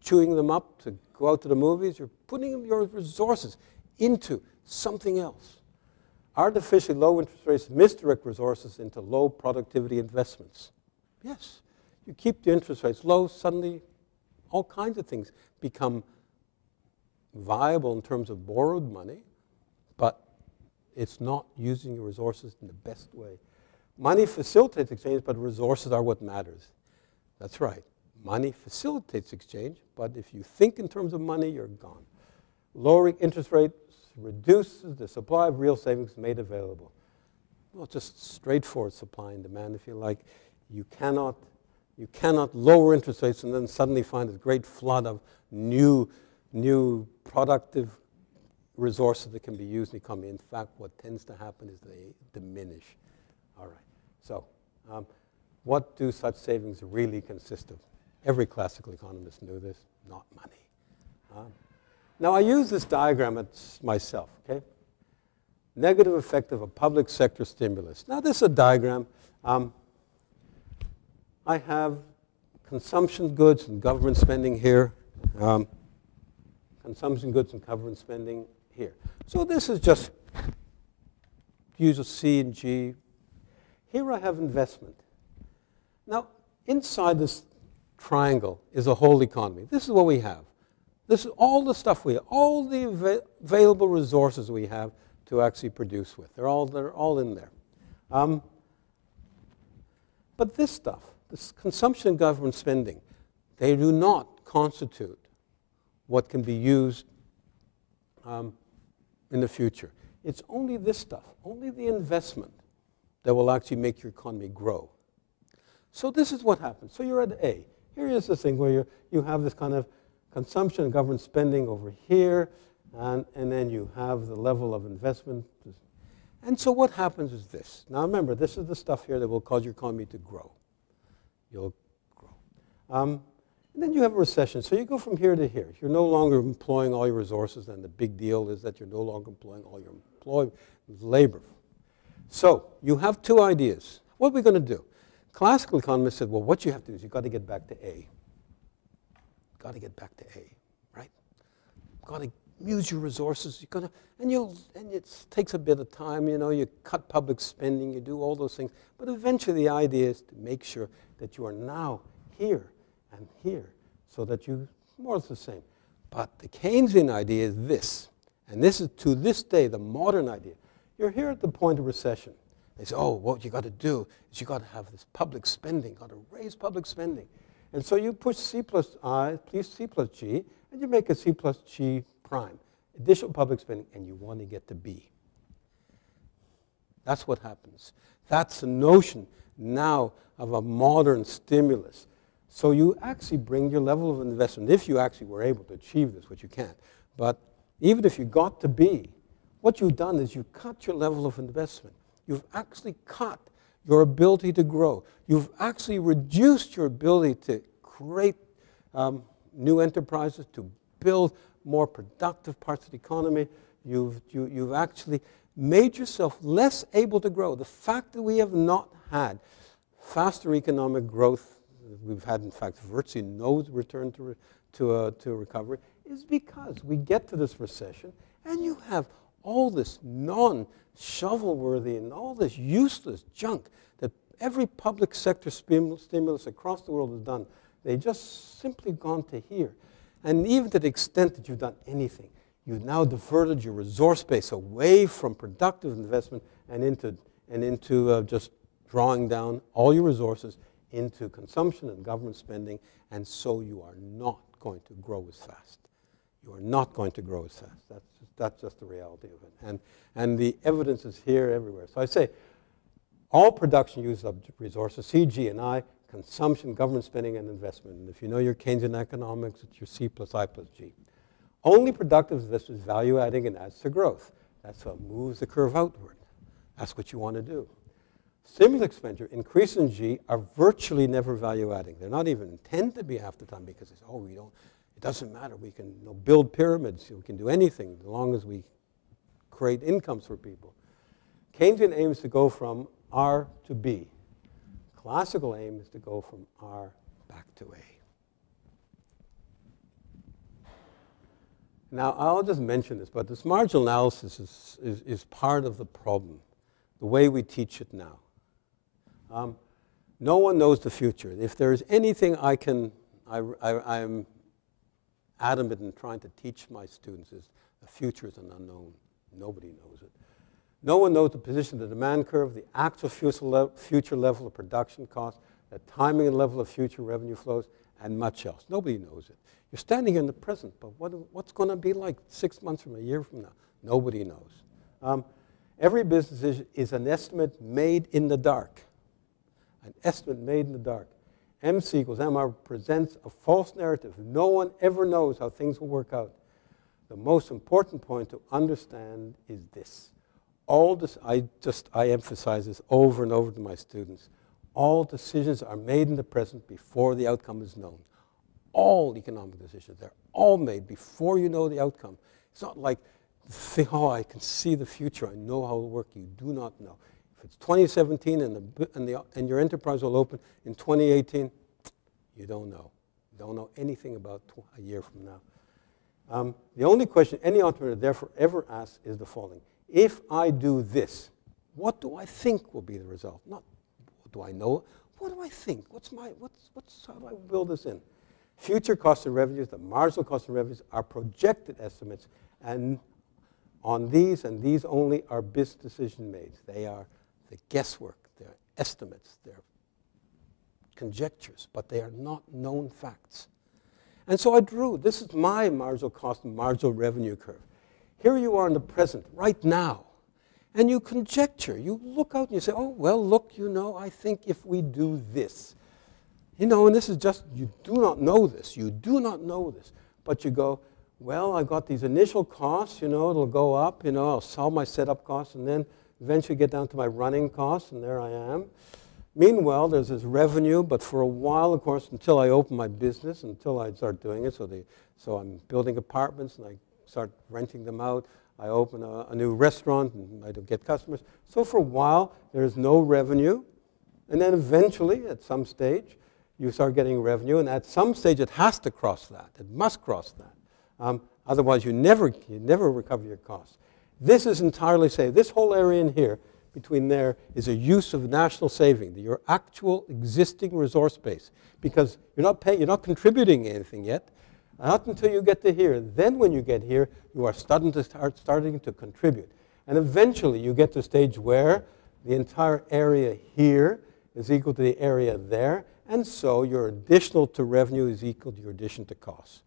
chewing them up to go out to the movies. You're putting your resources into something else. Artificially low interest rates misdirect resources into low productivity investments. Yes, you keep the interest rates low, suddenly all kinds of things become viable in terms of borrowed money, but It's not using your resources in the best way. Money facilitates exchange, but resources are what matters. That's right. Money facilitates exchange, but if you think in terms of money, you're gone. Lowering interest rates reduces the supply of real savings made available. Well, just straightforward supply and demand, if you like. You cannot lower interest rates and then suddenly find this great flood of new productive resources that can be used in the economy. In fact, what tends to happen is they diminish. All right. So what do such savings really consist of? Every classical economist knew this, not money. Now, I use this diagram myself, okay? Negative effect of a public sector stimulus. Now, this is a diagram. I have consumption goods and government spending here. Consumption goods and government spending here. So this is just, use a C and G. Here I have investment. Now, inside this triangle is a whole economy. This is what we have. This is all the stuff we have, all the available resources we have to actually produce with. They're all in there. But this stuff, this consumption and government spending, they do not constitute what can be used in the future. It's only this stuff, only the investment that will actually make your economy grow. So this is what happens. So you're at A. Here is the thing where you have this kind of consumption and government spending over here, and then you have the level of investment. And so what happens is this. Now remember, this is the stuff here that will cause your economy to grow. You'll grow. And then you have a recession. So you go from here to here. You're no longer employing all your resources, and the big deal is that you're no longer employing all your labor. So you have two ideas. What are we going to do? Classical economists said, well, what you have to do is you've got to get back to A. Got to get back to A, right? Got to use your resources. You've got to, and it takes a bit of time. You know, you cut public spending, you do all those things. But eventually, the idea is to make sure that you are now here and here, so that you more or less the same. But the Keynesian idea is this, and this is to this day the modern idea. You're here at the point of recession. They say, oh, what you got to do is you got to have this public spending, got to raise public spending. And so you push C plus I, please C plus G, and you make a C plus G prime, additional public spending, and you want to get to B. That's what happens. That's the notion now of a modern stimulus. So you actually bring your level of investment, if you actually were able to achieve this, which you can't. But even if you got to B, what you've done is you cut your level of investment. You've actually cut your ability to grow. You've actually reduced your ability to create new enterprises, to build more productive parts of the economy. You've actually made yourself less able to grow. The fact that we have not had faster economic growth, we've had, in fact, virtually no return to recovery, is because we get to this recession and you have all this non-shovel-worthy and all this useless junk that every public sector stimulus across the world has done. They've just simply gone to here. And even to the extent that you've done anything, you've now diverted your resource base away from productive investment and into just drawing down all your resources into consumption and government spending, and so you are not going to grow as fast. You are not going to grow as fast. That's just the reality of it. And the evidence is here everywhere. So I say, all production uses up resources, C, G, and I, consumption, government spending, and investment. And if you know your Keynesian economics, it's your C plus I plus G. Only productive investment is value-adding and adds to growth. That's what moves the curve outward. That's what you want to do. Stimulus expenditure, increase in G, are virtually never value-adding. They're not even intended to be half the time because it's, oh, it doesn't matter. We can build pyramids. We can do anything as long as we create incomes for people. Keynesian aims to go from R to B. Classical aim is to go from R back to A. Now, I'll just mention this, but this marginal analysis is part of the problem, the way we teach it now. No one knows the future. If there's anything I'm adamant in trying to teach my students is the future is an unknown. Nobody knows it. No one knows the position of the demand curve, the actual future level of production costs, the timing and level of future revenue flows, and much else. Nobody knows it. You're standing in the present, but what's going to be like 6 months from a year from now? Nobody knows. Every business is an estimate made in the dark. An estimate made in the dark. MC equals MR presents a false narrative. No one ever knows how things will work out. The most important point to understand is this. All this, I emphasize this over and over to my students. All decisions are made in the present before the outcome is known. All economic decisions, they're all made before you know the outcome. It's not like, oh, I can see the future, I know how it will work. You do not know. If it's 2017 and your enterprise will open in 2018, you don't know. You don't know anything about a year from now. The only question any entrepreneur therefore ever asks is the following. If I do this, what do I think will be the result? Not what do I know, what do I think? How do I build this in? Future costs and revenues, the marginal costs and revenues are projected estimates, and on these and these only are business decision made. They are the guesswork, they're estimates, they're conjectures, but they are not known facts. And so I drew, this is my marginal cost and marginal revenue curve. Here you are in the present, right now, and you conjecture. You look out and you say, oh, well, look, I think if we do this. And this is just, you do not know this. You do not know this. But you go, well, I got these initial costs, it'll go up, I'll solve my setup costs, and then eventually get down to my running costs, and there I am. Meanwhile, there's this revenue, but for a while, of course, until I open my business, until I start doing it, so I'm building apartments, and I start renting them out. I open a new restaurant, and I don't get customers. So for a while, there's no revenue, and then eventually, at some stage, you start getting revenue, and at some stage, it has to cross that. It must cross that. Otherwise, you never recover your costs. This is entirely saved. This whole area in here, between there, is a use of national saving, your actual existing resource base, because you're not contributing anything yet, not until you get to here. Then when you get here, you are starting to contribute. And eventually, you get to a stage where the entire area here is equal to the area there, and so your additional to revenue is equal to your addition to costs.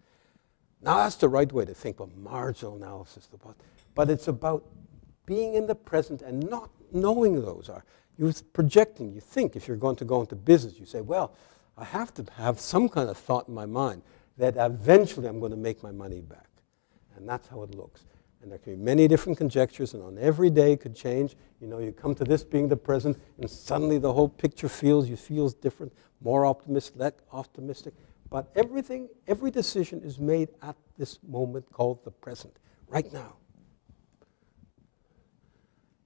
Now, that's the right way to think of marginal analysis. But it's about being in the present and not knowing those are. You're projecting. You think if you're going to go into business, you say, well, I have to have some kind of thought in my mind that eventually I'm going to make my money back. And that's how it looks. And there can be many different conjectures, and on every day it could change. You come to this being the present, and suddenly the whole picture feels different, more optimistic, less optimistic. But every decision is made at this moment called the present, right now.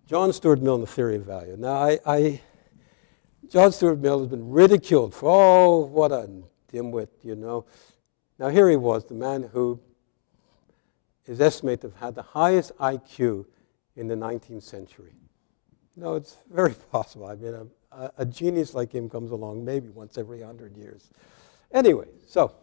John Stuart Mill and the theory of value. Now, John Stuart Mill has been ridiculed for, oh, what a dimwit, Now, here he was, the man who is estimated to have had the highest IQ in the 19th century. It's very possible. I mean, a genius like him comes along maybe once every 100 years. Anyway, so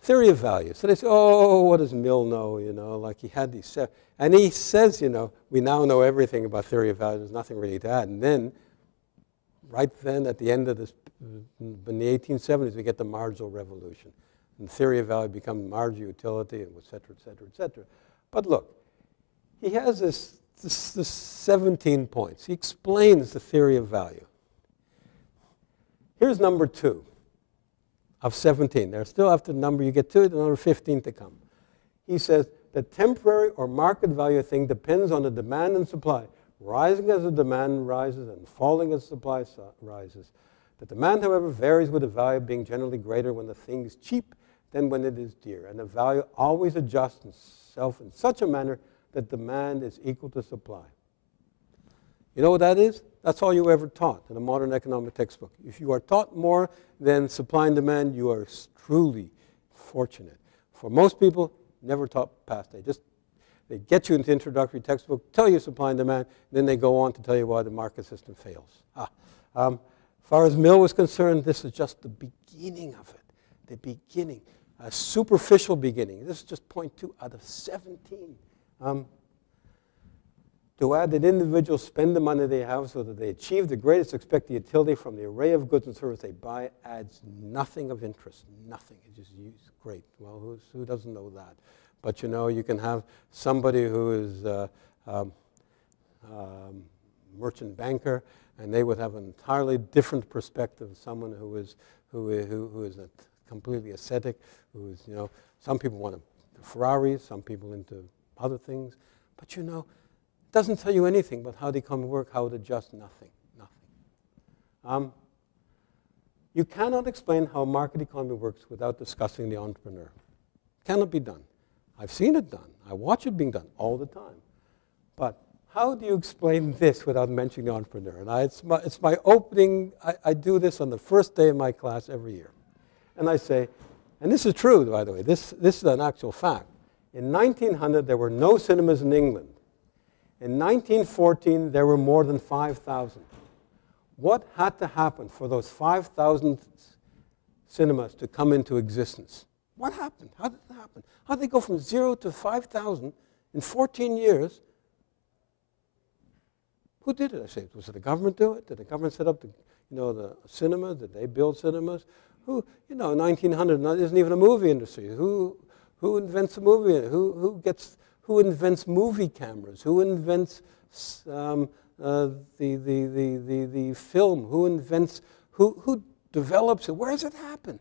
theory of value. So they say, oh, what does Mill know? Like he had these seven. And he says, we now know everything about theory of value. There's nothing really to add. And then, right then, at the end of this, in the 1870s, we get the marginal revolution. And theory of value becomes marginal utility, and et cetera, et cetera, et cetera. But look, he has this 17 points. He explains the theory of value. Here's number 2 of 17. There's still after the number you get to, the number 15 to come. He says, the temporary or market value of a thing depends on the demand and supply, rising as the demand rises and falling as the supply rises. The demand, however, varies with the value being generally greater when the thing is cheap than when it is dear, and the value always adjusts itself in such a manner that demand is equal to supply. You know what that is? That's all you ever taught in a modern economic textbook. If you are taught more than supply and demand, you are truly fortunate. For most people, never taught past. They get you into introductory textbook, tell you supply and demand, then they go on to tell you why the market system fails. As far as Mill was concerned, this is just the beginning of it. The beginning, a superficial beginning. This is just point 2 out of 17. to add that individuals spend the money they have so that they achieve the greatest expected utility from the array of goods and services they buy adds nothing of interest, nothing. It's just great. Well, who doesn't know that? But you know, you can have somebody who is merchant banker, and they would have an entirely different perspective. Someone who is completely ascetic, who is, you know, some people want Ferraris, some people into other things, but you know, it doesn't tell you anything about how the economy works, how it adjusts, nothing. You cannot explain how a market economy works without discussing the entrepreneur. Cannot be done. I've seen it done. I watch it being done all the time. But how do you explain this without mentioning the entrepreneur? And it's my opening. I do this on the first day of my class every year. And I say, and this is true, by the way. This is an actual fact. In 1900, there were no cinemas in England. In 1914, there were more than 5,000. What had to happen for those 5,000 cinemas to come into existence? What happened? How did it happen? How did they go from 0 to 5,000 in 14 years? Who did it? I say, was it the government do it? Did the government set up the cinemas? Did they build cinemas? Who, 1900, there isn't even a movie industry. Who invents a movie? Who invents movie cameras? Who invents the film? Who develops it? Where does it happen?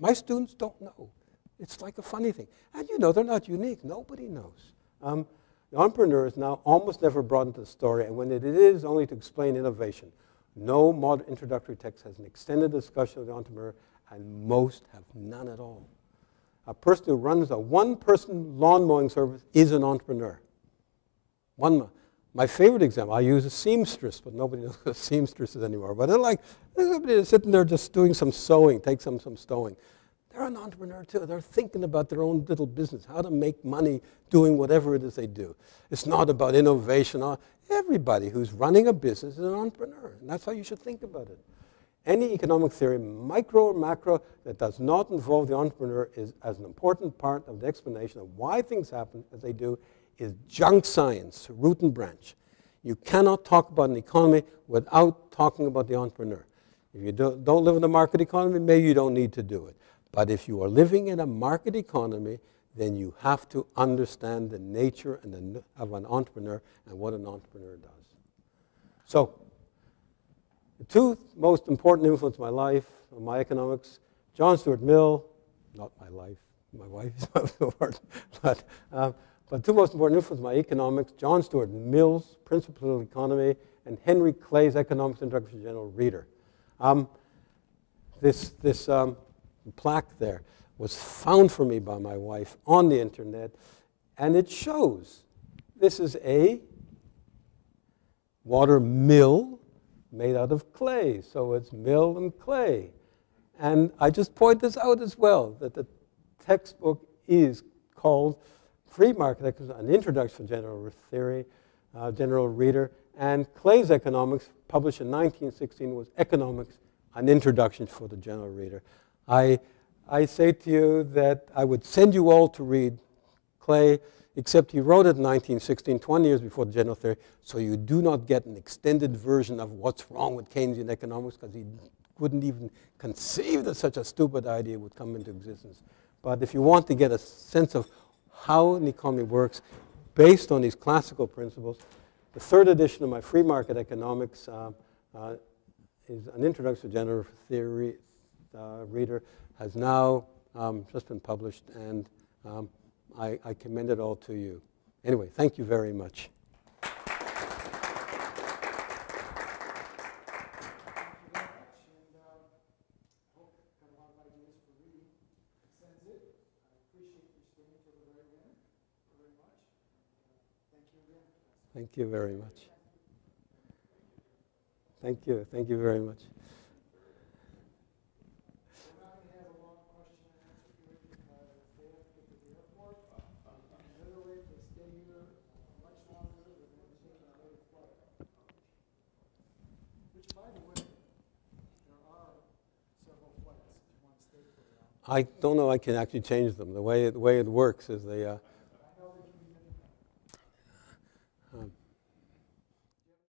My students don't know. It's like a funny thing. And you know, they're not unique. Nobody knows. The entrepreneur is now almost never brought into the story, and when it is, only to explain innovation. No modern introductory text has an extended discussion of the entrepreneur, and most have none at all. A person who runs a one-person lawn mowing service is an entrepreneur. My favorite example, I use a seamstress, but nobody knows what a seamstress is anymore. But they're like, somebody sitting there just doing some sewing, take some sewing. They're an entrepreneur too. They're thinking about their own little business, how to make money doing whatever it is they do. It's not about innovation. Everybody who's running a business is an entrepreneur, and that's how you should think about it. Any economic theory, micro or macro, that does not involve the entrepreneur is as an important part of the explanation of why things happen as they do is junk science, root and branch. You cannot talk about an economy without talking about the entrepreneur. If you don't live in a market economy, maybe you don't need to do it. But if you are living in a market economy, then you have to understand the nature of an entrepreneur and what an entrepreneur does. So, the two most important influences in my life, on my economics, John Stuart Mill, not my life, my wife is most important, but two most important influences in my economics, John Stuart Mill's Principles of Economy and Henry Clay's Economics Introduction to General Reader. This plaque there was found for me by my wife on the internet, and it shows this is a water mill made out of clay, so it's mill and clay. And I just point this out as well, that the textbook is called Free Market Economics, an Introduction to General Theory, General Reader, and Clay's Economics, published in 1916, was Economics, an Introduction for the General Reader. I say to you that I would send you all to read Clay, except he wrote it in 1916, 20 years before the General Theory, so you do not get an extended version of what's wrong with Keynesian economics, because he wouldn't even conceive that such a stupid idea would come into existence. But if you want to get a sense of how an economy works based on these classical principles, the third edition of my Free Market Economics is an Introduction to General Theory Reader, has now just been published, and I commend it all to you. Anyway, thank you very much. Thank you very much. Thank you. Thank you very much. We're not going to have a long question and answer period because they have to get to the airport. Literally, if they stay here much longer, they're going to take an early flight. Which, by the way, there are several flights if you want to stay for a while. I don't know I can actually change them. The way it works is they